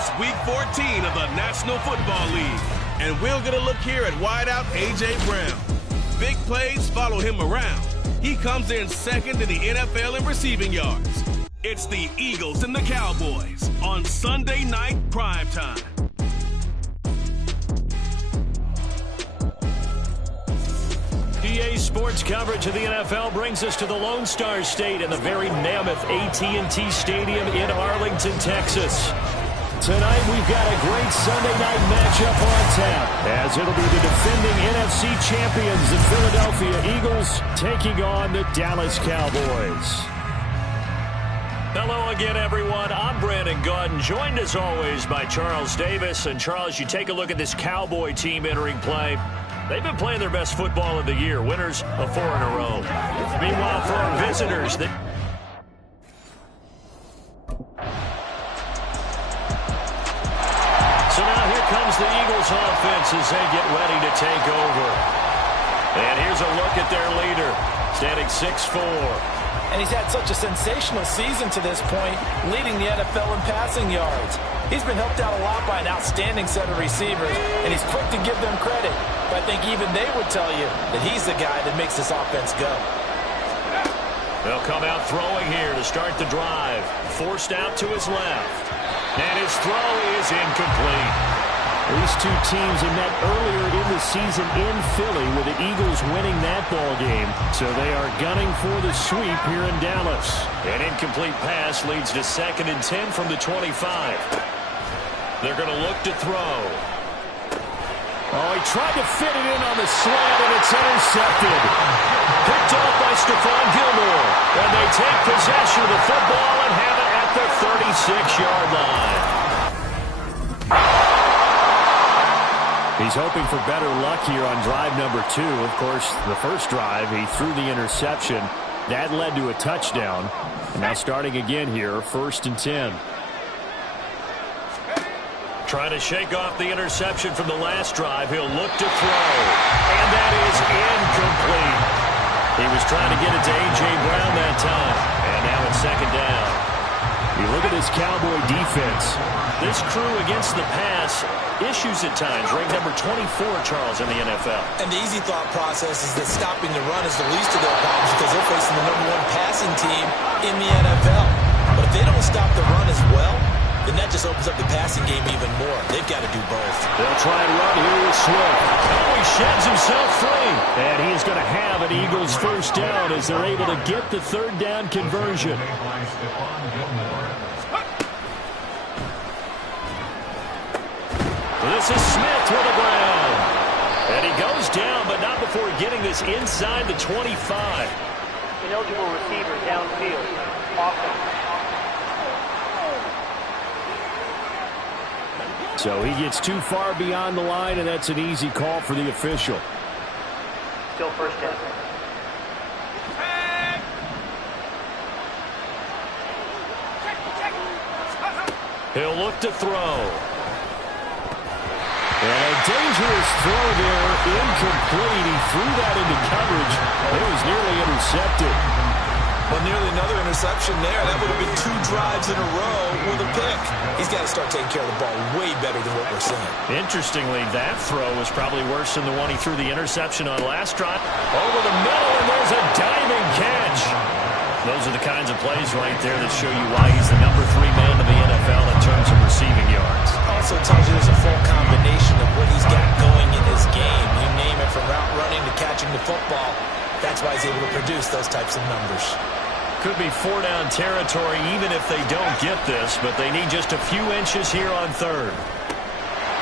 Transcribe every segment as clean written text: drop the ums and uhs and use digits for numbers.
It's Week 14 of the National Football League, and we'll get a look here at wideout A.J. Brown. Big plays follow him around. He comes in second in the NFL in receiving yards. It's the Eagles and the Cowboys on Sunday night primetime. EA Sports coverage of the NFL brings us to the Lone Star State in the very mammoth AT&T Stadium in Arlington, Texas. Tonight we've got a great Sunday night matchup on tap, as it'll be the defending NFC champions, the Philadelphia Eagles, taking on the Dallas Cowboys. Hello again, everyone. I'm Brandon Gaudin, joined as always by Charles Davis. And Charles, you take a look at this Cowboy team entering play. They've been playing their best football of the year, winners of 4 in a row. Meanwhile, for our visitors, So now here comes the Eagles offense as they get ready to take over. And here's a look at their leader, standing 6'4". And he's had such a sensational season to this point, leading the NFL in passing yards. He's been helped out a lot by an outstanding set of receivers, and he's quick to give them credit. But I think even they would tell you that he's the guy that makes this offense go. They'll come out throwing here to start the drive. Forced out to his left. And his throw is incomplete. These two teams have met earlier in the season in Philly, with the Eagles winning that ball game. So they are gunning for the sweep here in Dallas. An incomplete pass leads to 2nd and 10 from the 25. They're going to look to throw. Oh, he tried to fit it in on the slant, and it's intercepted. Picked off by Stephon Gilmore. And they take possession of the football and have it at the 36-yard line. He's hoping for better luck here on drive number 2. Of course, the first drive, he threw the interception. That led to a touchdown. And now starting again here, 1st and 10. Trying to shake off the interception from the last drive. He'll look to throw. And that is incomplete. He was trying to get it to A.J. Brown that time. And now it's 2nd down. You look at this Cowboy defense. This crew against the pass, issues at times. Ranked number 24, Charles, in the NFL. And the easy thought process is that stopping the run is the least of their problems, because they're facing the #1 passing team in the NFL. But if they don't stop the run as well, then that just opens up the passing game even more. They've got to do both. They'll try and run here with Swift. Oh, he sheds himself free. And he's going to have an Eagles 1st down as they're able to get the 3rd down conversion. This is Smith with the ground. And he goes down, but not before getting this inside the 25. Ineligible receiver downfield. Offense. So he gets too far beyond the line, and that's an easy call for the official. Still 1st down. He'll look to throw. And a dangerous throw there, incomplete. He threw that into coverage. It was nearly intercepted. Well, nearly another interception there. That would have been 2 drives in a row with a pick. He's got to start taking care of the ball way better than what we're seeing. Interestingly, that throw was probably worse than the one he threw the interception on last drive. Over the middle, and there's a diving catch. Those are the kinds of plays right there that show you why he's the #3 man in the NFL in terms of receiving yards. Also tells you there's a full combination of what he's got going in his game. You name it, from route running to catching the football. That's why he's able to produce those types of numbers. Could be 4-down territory even if they don't get this, but they need just a few inches here on 3rd.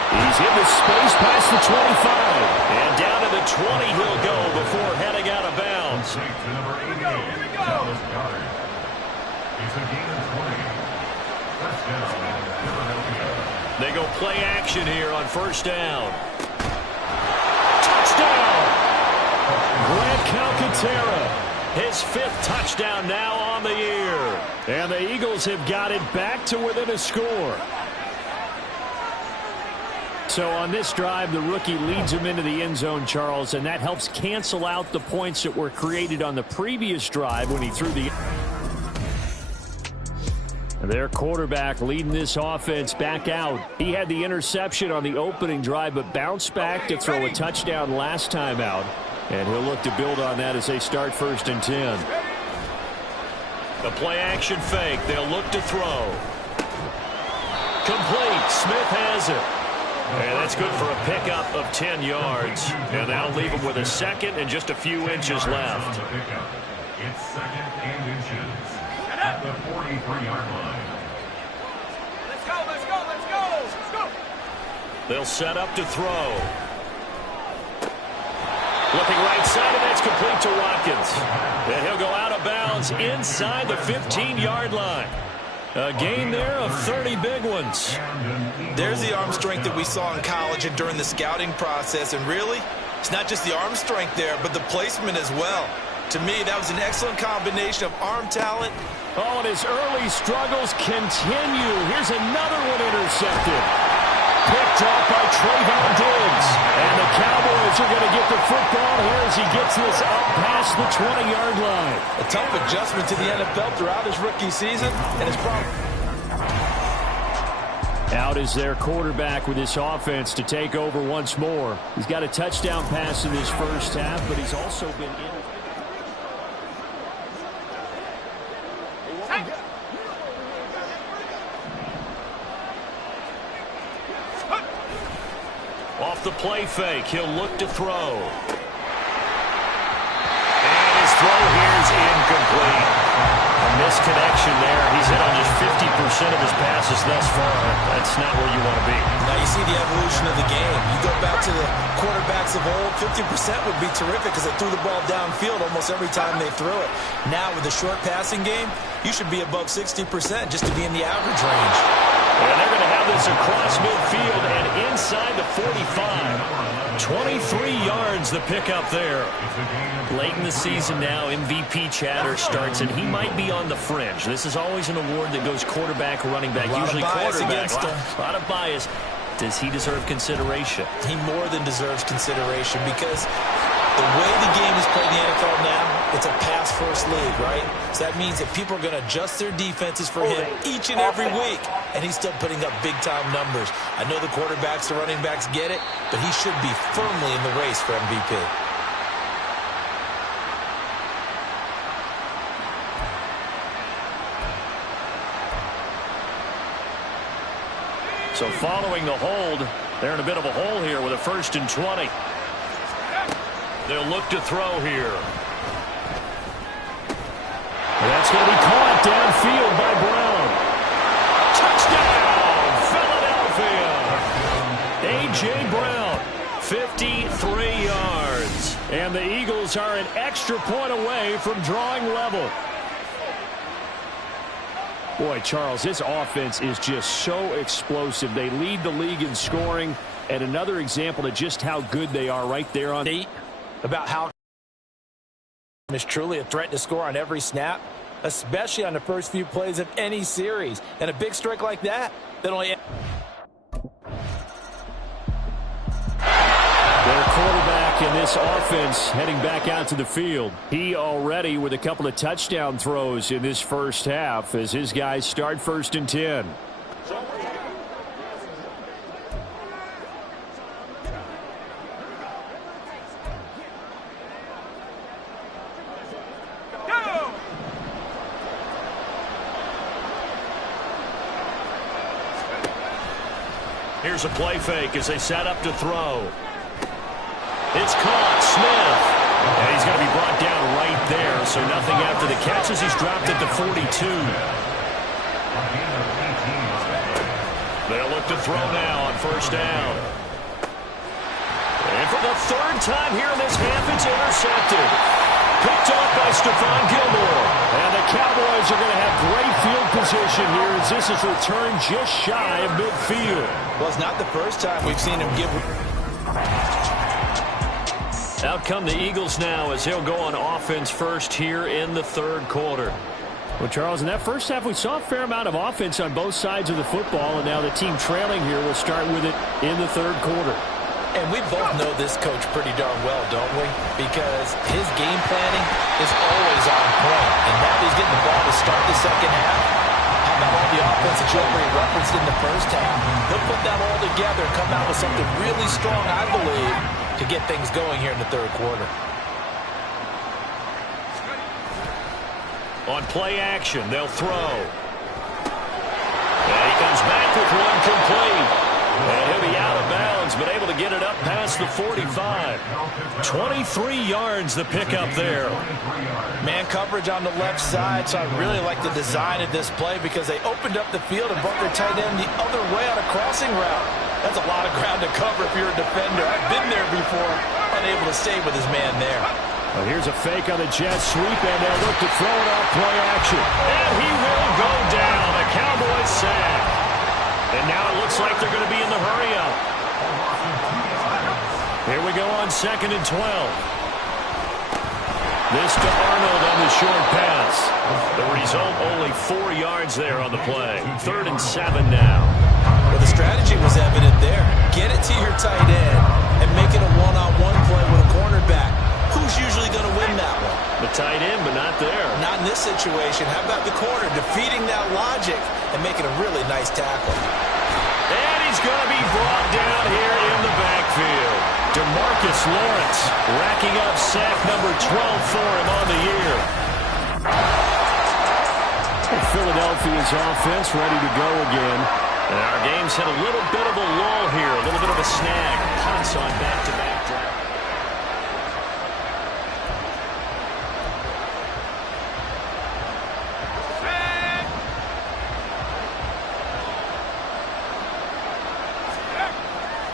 He's into space past the 25. And down to the 20 he'll go before heading out of bounds. They go play action here on 1st down. Touchdown! Grant Calcaterra, his 5th touchdown now on the year. And the Eagles have got it back to within a score. So on this drive, the rookie leads him into the end zone, Charles, and that helps cancel out the points that were created on the previous drive when he threw the... Their quarterback leading this offense back out. He had the interception on the opening drive, but bounced back to throw a touchdown last time out. And he'll look to build on that as they start 1st and 10. The play action fake. They'll look to throw. Complete. Smith has it. And that's good for a pickup of 10 yards. And that'll leave him with a second and just a few inches left. It's 2nd and inches at the 43-yard line. Let's go, let's go, let's go, let's go. They'll set up to throw. Looking right side, and that's complete to Watkins. And he'll go out of bounds inside the 15-yard line. A gain there of 30 big ones. There's the arm strength that we saw in college and during the scouting process. And really, it's not just the arm strength there, but the placement as well. To me, that was an excellent combination of arm talent. Oh, and his early struggles continue. Here's another one intercepted. Picked off by Trayvon Diggs. And the Cowboys are going to get the football here as he gets this up past the 20-yard line. A tough adjustment to the NFL throughout his rookie season, and it's probably... Out is their quarterback with this offense to take over once more. He's got a touchdown pass in his first half, but he's also been in. Off the play fake, he'll look to throw. And his throw here is incomplete. A misconnection there. He's hit on just 50% of his passes thus far. That's not where you want to be. Now you see the evolution of the game. You go back to the quarterbacks of old, 50% would be terrific because they threw the ball downfield almost every time they threw it. Now with the short passing game, you should be above 60% just to be in the average range. And they're going to have this across midfield and inside the 45. 23 yards the pickup there. Late in the season now, MVP chatter starts, and he might be on the fringe. This is always an award that goes quarterback, running back, usually quarterback. A lot of bias. Does he deserve consideration? He more than deserves consideration because the way the game is played in the NFL now, it's a pass-first league, right? So that means that people are going to adjust their defenses for him each and every week, and he's still putting up big-time numbers. I know the quarterbacks, the running backs get it, but he should be firmly in the race for MVP. So following the hold, they're in a bit of a hole here with a 1st and 20. They'll look to throw here. That's going to be caught downfield by Brown. Touchdown, Philadelphia. A.J. Brown, 53 yards. And the Eagles are an extra point away from drawing level. Boy, Charles, this offense is just so explosive. They lead the league in scoring, and another example of just how good they are right there on about how is truly a threat to score on every snap, especially on the first few plays of any series. And a big strike like that only... Their quarterback in this offense heading back out to the field. He already with a couple of touchdown throws in this first half as his guys start 1st and 10. Here's a play fake as they set up to throw. It's caught. Smith. And he's going to be brought down right there, so nothing after the catch as he's dropped at the 42. They'll look to throw now on 1st down. And for the 3rd time here in this half, it's intercepted. Picked off by Stephon Gilmore. And the Cowboys are going to have great field position here as this is returned just shy of midfield. Well, it's not the first time we've seen him give... Out come the Eagles now as he'll go on offense first here in the 3rd quarter. Well, Charles, in that first half, we saw a fair amount of offense on both sides of the football, and now the team trailing here will start with it in the 3rd quarter. And we both know this coach pretty darn well, don't we? Because his game planning is always on point. And now he's getting the ball to start the second half. How Not all the offense that you already referenced in the first half. He'll put that all together and come out with something really strong, I believe, to get things going here in the third quarter. On play action, they'll throw. And he comes back with one complete. And he'll be out of bounds, but able to get it up past the 45. 23 yards the pickup there. Man coverage on the left side, so I really like the design of this play because they opened up the field and brought their tight end the other way on a crossing route. That's a lot of ground to cover if you're a defender. I've been there before, unable to stay with his man there. Well, here's a fake on the jet sweep, and they'll look to throw it off play action. And he will go down. The Cowboys sack. And now it looks like they're going to be in the hurry-up. Here we go on 2nd and 12. This to Arnold on the short pass. The result, only 4 yards there on the play. 3rd and 7 now. Well, the strategy was evident there. Get it to your tight end and make it a one-on-one play with a cornerback. Who's usually going to win that one? The tight end, but not there. Not in this situation. How about the corner defeating that logic and making a really nice tackle? And he's going to be brought down here in the backfield. DeMarcus Lawrence racking up sack number 12 for him on the year. Philadelphia's offense ready to go again. And our game's had a little bit of a lull here, a little bit of a snag. Punts on back-to-back drive.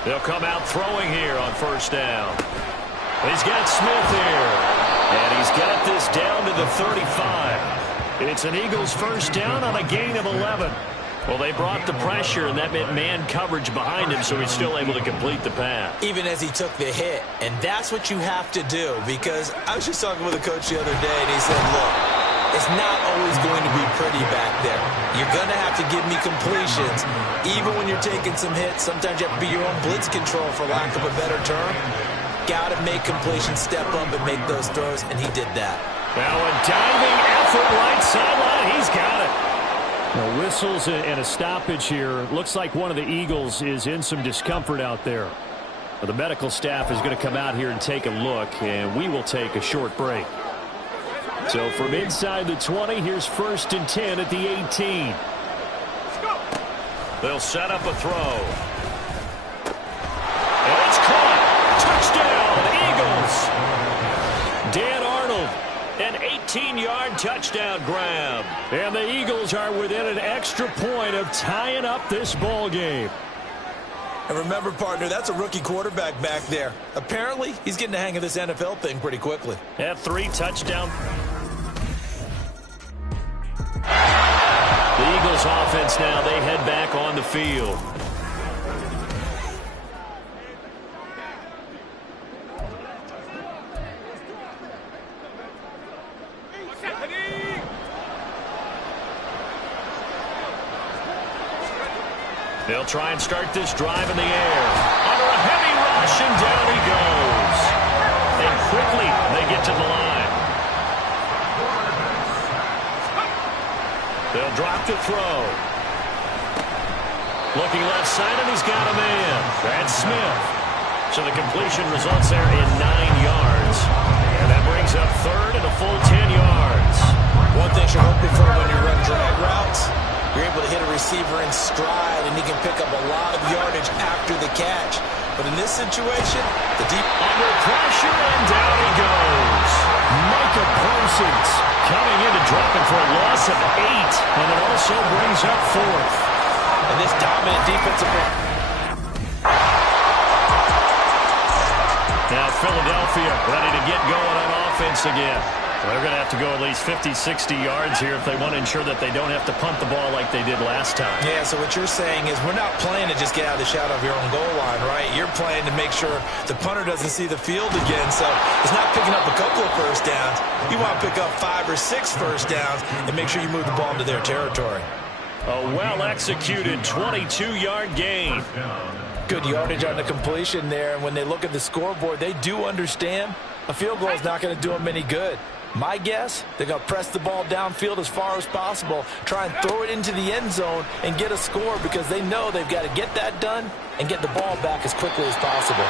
They'll come out throwing here on 1st down. He's got Smith here. And he's got this down to the 35. It's an Eagles 1st down on a gain of 11. Well, they brought the pressure, and that meant man coverage behind him, so he's still able to complete the pass. Even as he took the hit. And that's what you have to do, because I was just talking with a coach the other day, and he said, look, it's not always going to be pretty back there. You're going to have to give me completions. Even when you're taking some hits, sometimes you have to be your own blitz control, for lack of a better term. Got to make completions, step up and make those throws, and he did that. Now a diving effort right sideline. He's got it. Now whistles and a stoppage here. Looks like one of the Eagles is in some discomfort out there. Well, the medical staff is going to come out here and take a look, and we will take a short break. So from inside the 20, here's 1st and 10 at the 18. They'll set up a throw. And it's caught. Touchdown, Eagles. Dan Arnold, an 18-yard touchdown grab. And the Eagles are within an extra point of tying up this ball game. And remember, partner, that's a rookie quarterback back there. Apparently, he's getting the hang of this NFL thing pretty quickly. At 3 touchdown. The Eagles offense now, they head back on the field. They'll try and start this drive in the air. Under a heavy rush, and down he goes. And quickly, they get to the line. They'll drop to throw. Looking left side, and he's got a man. That's Smith. So the completion results there in 9 yards. And that brings up 3rd and a full 10 yards. One thing you're hoping for when you run drag routes, you're able to hit a receiver in stride, and he can pick up a lot of yardage after the catch. But in this situation, the deep under pressure, and down he goes. Micah Parsons coming in to drop it for a loss of 8, and it also brings up 4th. And this dominant defensive play. Now Philadelphia ready to get going on offense again. They're going to have to go at least 50, 60 yards here if they want to ensure that they don't have to punt the ball like they did last time. Yeah, so what you're saying is we're not playing to just get out of the shadow of your own goal line, right? You're playing to make sure the punter doesn't see the field again. So it's not picking up a couple of 1st downs. You want to pick up 5 or 6 1st downs and make sure you move the ball into their territory. A well-executed 22-yard gain. Good yardage on the completion there. And when they look at the scoreboard, they do understand a field goal is not going to do them any good. My guess, they're going to press the ball downfield as far as possible, try and throw it into the end zone and get a score because they know they've got to get that done and get the ball back as quickly as possible.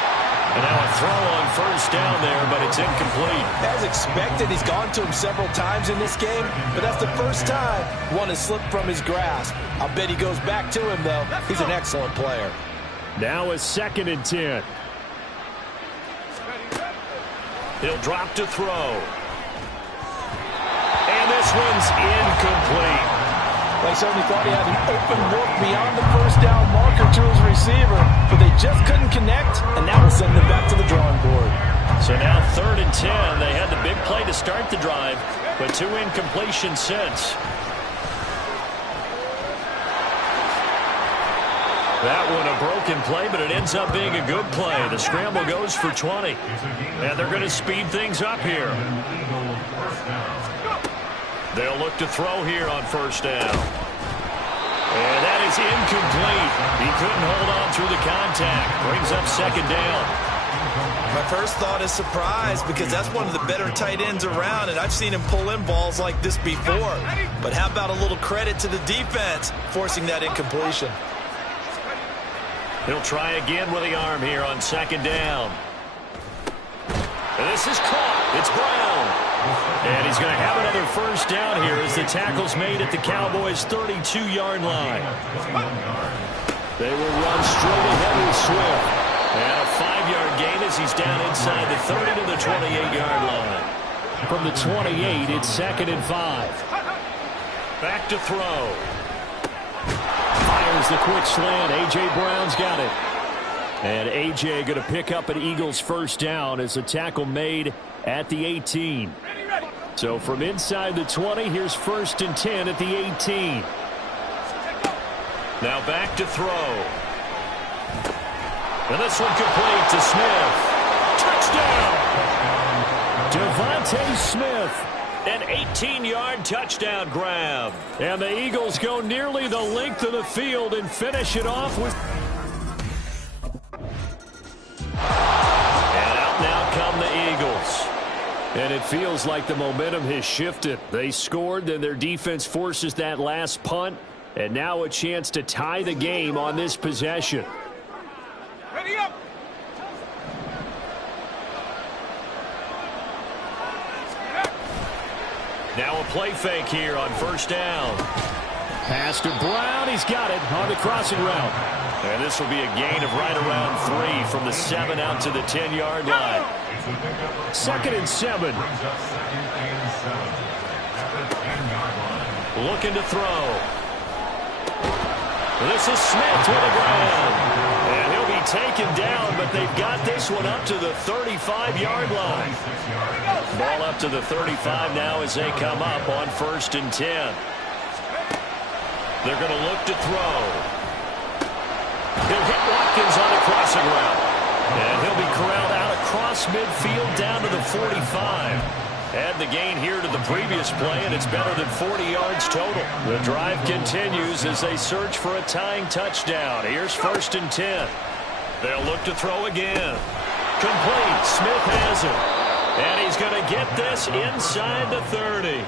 And now a throw on first down there, but it's incomplete. As expected, he's gone to him several times in this game, but that's the first time one has slipped from his grasp. I'll bet he goes back to him, though. He's an excellent player. Now a 2nd and 10. He'll drop to throw. And this one's incomplete. They certainly thought he had an open look beyond the first down marker to his receiver, but they just couldn't connect, and that will send them back to the drawing board. So now 3rd and 10. They had the big play to start the drive, but 2 incompletions since. That one a broken play, but it ends up being a good play. The scramble goes for 20. And they're going to speed things up here. They'll look to throw here on first down. And that is incomplete. He couldn't hold on through the contact. Brings up 2nd down. My first thought is surprise because that's one of the better tight ends around, and I've seen him pull in balls like this before. But how about a little credit to the defense forcing that incompletion? He'll try again with the arm here on 2nd down. And this is caught. It's Brown. And he's going to have another first down here as the tackle's made at the Cowboys' 32-yard line. They will run straight ahead with Swift. And a 5-yard gain as he's down inside the 30 to the 28-yard line. From the 28, it's 2nd and 5. Back to throw. Fires the quick slant. A.J. Brown's got it. And A.J. going to pick up an Eagles first down as the tackle made at the 18. So from inside the 20, here's 1st and 10 at the 18. Now back to throw. And this one complete to Smith. Touchdown! Devontae Smith. An 18-yard touchdown grab. And the Eagles go nearly the length of the field and finish it off with... And out now come the Eagles. And it feels like the momentum has shifted. They scored, then their defense forces that last punt. And now a chance to tie the game on this possession. Ready up! Now a play fake here on first down. Pass to Brown. He's got it on the crossing route. And this will be a gain of right around 3 from the 7 out to the 10-yard line. 2nd and 7. Looking to throw. This is Smith with a grab. And he'll be taken down, but they've got this one up to the 35-yard line. Ball up to the 35 now as they come up on 1st and 10. They're going to look to throw. He'll hit Watkins on a crossing route. And he'll be corralled out across midfield down to the 45. Add the gain here to the previous play, and it's better than 40 yards total. The drive continues as they search for a tying touchdown. Here's 1st and 10. They'll look to throw again. Complete. Smith has it. And he's going to get this inside the 30.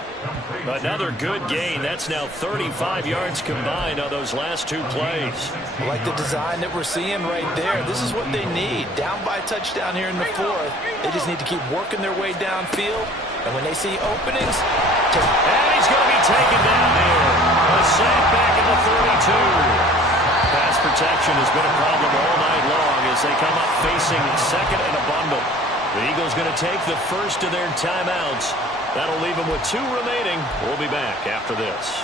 Another good gain. That's now 35 yards combined on those last 2 plays. I like the design that we're seeing right there. This is what they need. Down by a touchdown here in the 4th. They just need to keep working their way downfield. And when they see openings... And he's going to be taken down here. A sack back in the 32. Pass protection has been a problem all night long as they come up facing 2nd and a bundle. The Eagles going to take the first of their timeouts. That'll leave them with 2 remaining. We'll be back after this.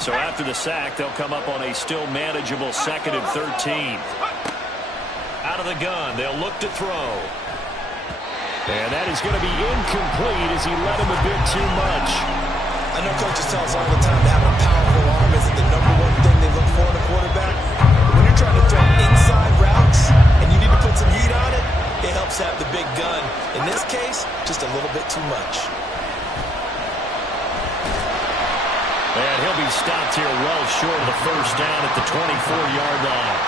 So after the sack, they'll come up on a still manageable 2nd and 13. Out of the gun, they'll look to throw. And that is going to be incomplete as he led him a bit too much. I know coaches tell us all the time that having a powerful arm isn't the #1 thing they look for in a quarterback. But when you're trying to throw inside routes and you need to put some heat on it, it helps have the big gun. In this case, just a little bit too much. And he'll be stopped here well short of the first down at the 24-yard line.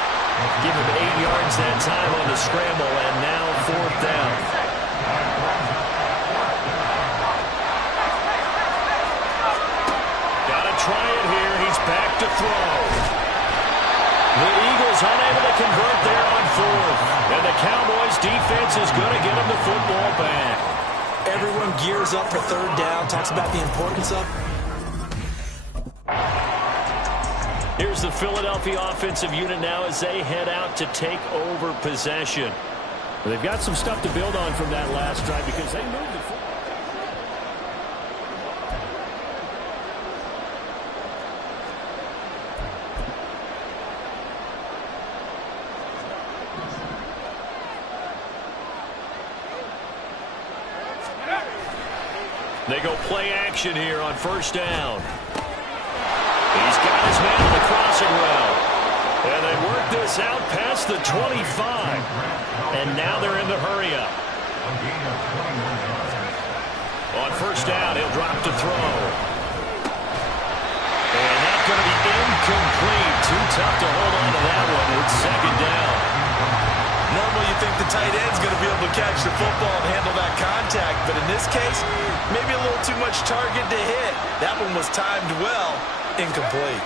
Give him 8 yards that time on the scramble, and now 4th down. to throw. The Eagles unable to convert there on fourth. And the Cowboys defense is going to get them the football back. Everyone gears up for third down, talks about the importance of. Here's the Philadelphia offensive unit now as they head out to take over possession. They've got some stuff to build on from that last drive because they moved the football. They go play action here on first down. He's got his man on the crossing route. And they work this out past the 25. And now they're in the hurry-up. On first down, he'll drop to throw. And that's going to be incomplete. Too tough to hold on to that one. It's second down. Normally you think the tight end's going to be able to catch the football and handle that contact, but in this case, maybe a little too much target to hit. That one was timed well, incomplete.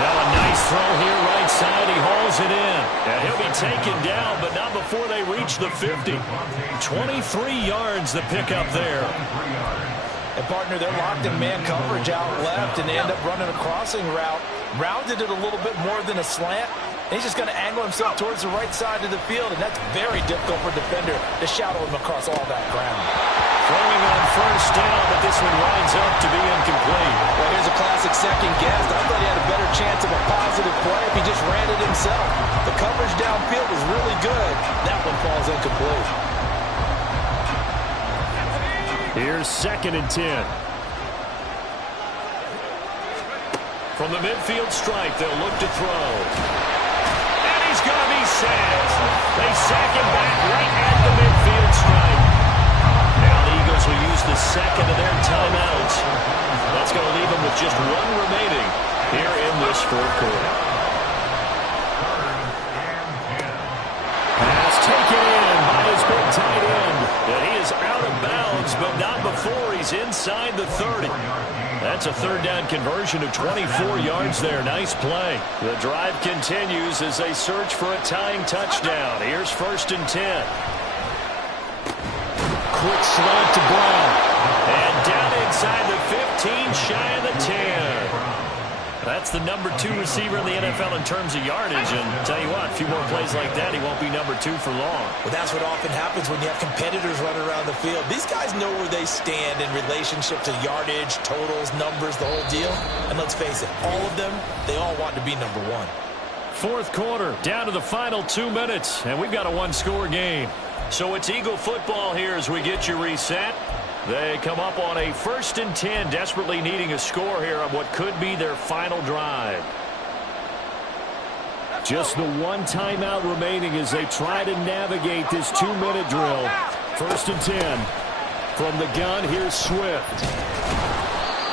Now a nice throw here right side. He hauls it in. And he'll be taken down, but not before they reach the 50. 23 yards the pickup there. And, partner, they're locked in man coverage out left, and they end up running a crossing route. Rounded it a little bit more than a slant. And he's just going to angle himself towards the right side of the field, and that's very difficult for a defender to shadow him across all that ground. Throwing on first down, but this one winds up to be incomplete. Well, here's a classic second guess. I thought he had a better chance of a positive play if he just ran it himself. The coverage downfield was really good. That one falls incomplete. Here's 2nd and 10. From the midfield stripe, they'll look to throw. And he's going to be sacked. They sack him back right at the midfield stripe. Now the Eagles will use the second of their timeouts. That's going to leave them with just one remaining here in this fourth quarter. Pass taken in by his big tight end. And he is out of bounds, but not before he's inside the 30. That's a third down conversion of 24 yards there. Nice play. The drive continues as they search for a tying touchdown. Here's 1st and 10. Quick slant to Brown. And down inside the 15, shy of the 10. That's the number 2 receiver in the NFL in terms of yardage. And tell you what, a few more plays like that, he won't be number 2 for long. Well, that's what often happens when you have competitors running around the field. These guys know where they stand in relationship to yardage, totals, numbers, the whole deal. And let's face it, all of them, they all want to be number 1. Fourth quarter, down to the final 2 minutes, and we've got a one-score game. So it's Eagle football here as we get you reset. They come up on a 1st and 10, desperately needing a score here on what could be their final drive. Just the one timeout remaining as they try to navigate this 2-minute drill. 1st and 10. From the gun, here's Swift.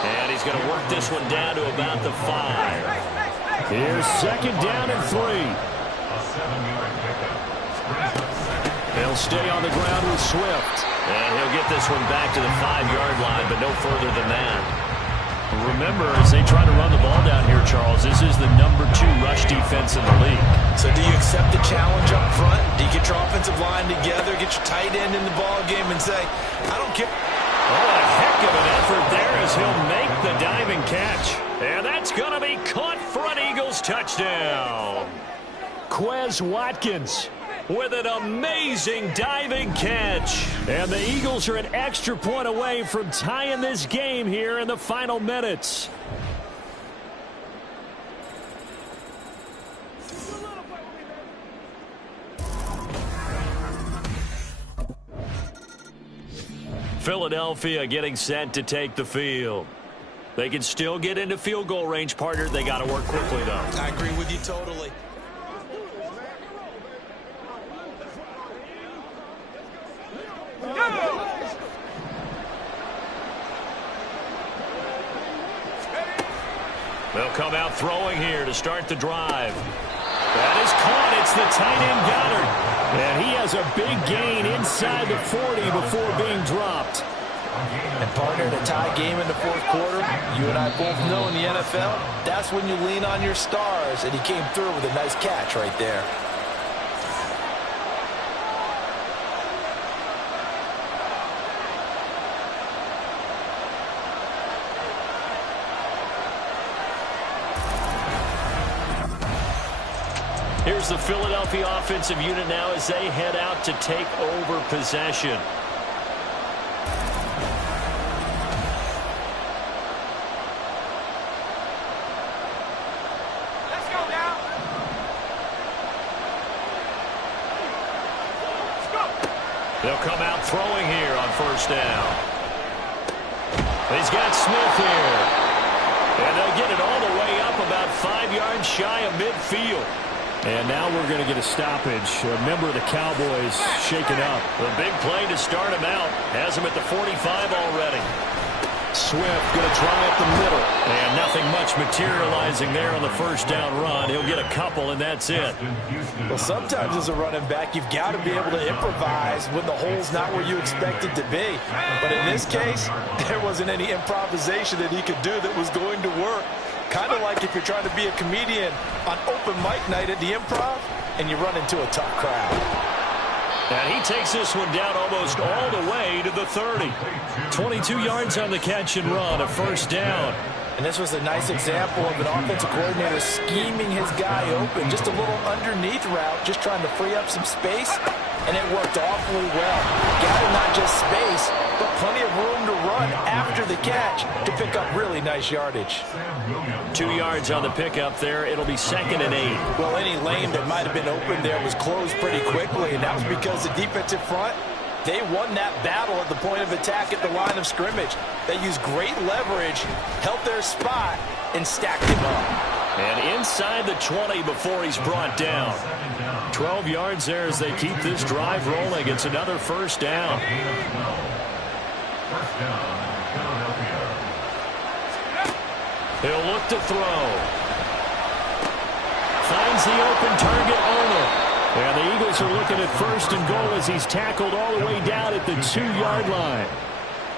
And he's going to work this one down to about the 5. Here's 2nd down and 3. They'll stay on the ground with Swift. And he'll get this one back to the 5-yard line, but no further than that. Remember, as they try to run the ball down here, Charles, this is the number 2 rush defense in the league. So do you accept the challenge up front? Do you get your offensive line together, get your tight end in the ball game and say, I don't care. Oh, a heck of an effort there as he'll make the diving catch. And that's going to be caught for an Eagles touchdown. Quez Watkins with an amazing diving catch. And the Eagles are an extra point away from tying this game here in the final minutes. Philadelphia getting set to take the field. They can still get into field goal range, partner. They got to work quickly, though. I agree with you totally. They'll come out throwing here to start the drive. That is caught. It's the tight end Goddard. And he has a big gain inside the 40 before being dropped. And partner, in a tie game in the fourth quarter, you and I both know in the NFL, that's when you lean on your stars, and he came through with a nice catch right there. Here's the Philadelphia offensive unit now as they head out to take over possession. Let's go now. Let's go. They'll come out throwing here on first down. He's got Smith here. And they'll get it all the way up about 5 yards shy of midfield. And now we're going to get a stoppage. A member of the Cowboys shaken up. The big play to start him out. Has him at the 45 already. Swift going to try up the middle. And nothing much materializing there on the first down run. He'll get a couple, and that's it. Well, sometimes as a running back, you've got to be able to improvise when the hole's not where you expect it to be. But in this case, there wasn't any improvisation that he could do that was going to work. Kind of like if you're trying to be a comedian on open mic night at the Improv and you run into a tough crowd. And he takes this one down almost all the way to the 30. 22 yards on the catch and run, a first down. And this was a nice example of an offensive coordinator scheming his guy open. Just a little underneath route, just trying to free up some space, and it worked awfully well. Gathered not just space, but plenty of room to run after the catch to pick up really nice yardage. 2 yards on the pickup there. It'll be 2nd and 8. Well, any lane that might have been open there was closed pretty quickly, and that was because the defensive front, they won that battle at the point of attack at the line of scrimmage. They used great leverage, held their spot, and stacked him up. And inside the 20 before he's brought down. 12 yards there as they keep this drive rolling. It's another first down. He'll look to throw. Finds the open target owner. And the Eagles are looking at 1st and goal as he's tackled all the way down at the 2-yard line.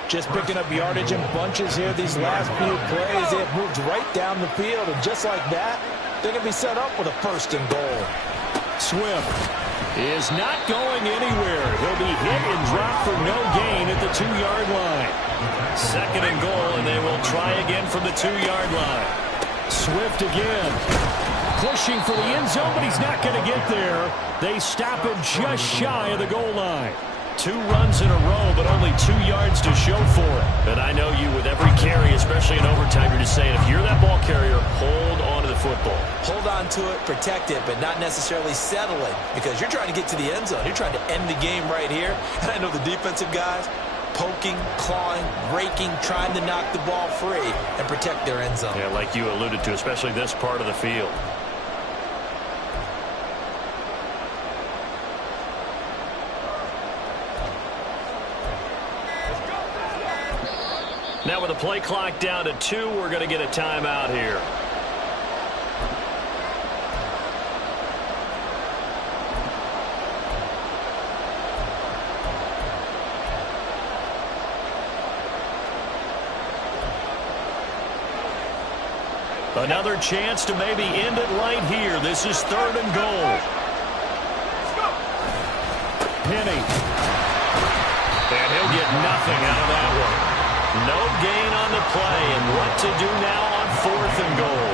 Just picking up yardage in bunches here these last few plays. They have moved right down the field, and just like that, they're going to be set up with a 1st and goal. Swift is not going anywhere. He'll be hit and dropped for no gain at the 2-yard line. 2nd and goal, and they will try again from the 2-yard line. Swift again. Pushing for the end zone, but he's not going to get there. They stop him just shy of the goal line. 2 runs in a row, but only 2 yards to show for it. And I know you, with every carry, especially in overtime, you're just saying, if you're that ball carrier, hold on to the football. Hold on to it, protect it, but not necessarily settling, because you're trying to get to the end zone. You're trying to end the game right here. And I know the defensive guys poking, clawing, raking, trying to knock the ball free and protect their end zone. Yeah, like you alluded to, especially this part of the field. Now with the play clock down to 2, we're going to get a timeout here. Another chance to maybe end it right here. This is 3rd and goal. Penny. And he'll get nothing out of that one. No gain on the play, and what to do now on 4th and goal.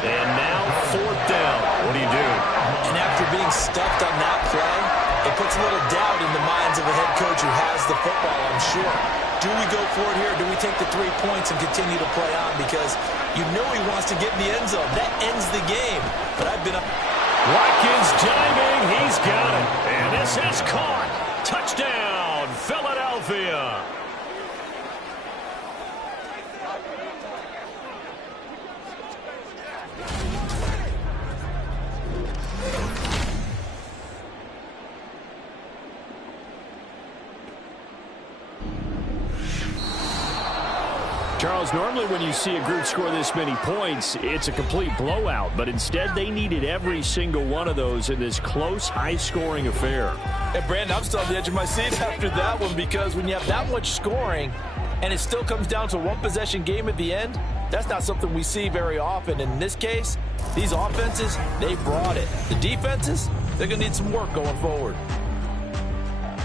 And now 4th down. What do you do? And after being stuffed on that play, it puts a little doubt in the minds of a head coach who has the football, I'm sure. Do we go for it here, or do we take the 3 points and continue to play on? Because you know he wants to get in the end zone. That ends the game. But I've been up. Watkins diving. He's got it. And this is caught. Touchdown, Philadelphia. Charles, normally when you see a group score this many points, it's a complete blowout. But instead, they needed every single one of those in this close, high-scoring affair. And, Brandon, I'm still on the edge of my seat after that one, because when you have that much scoring and it still comes down to a one-possession game at the end, that's not something we see very often. And in this case, these offenses, they brought it. The defenses, they're going to need some work going forward.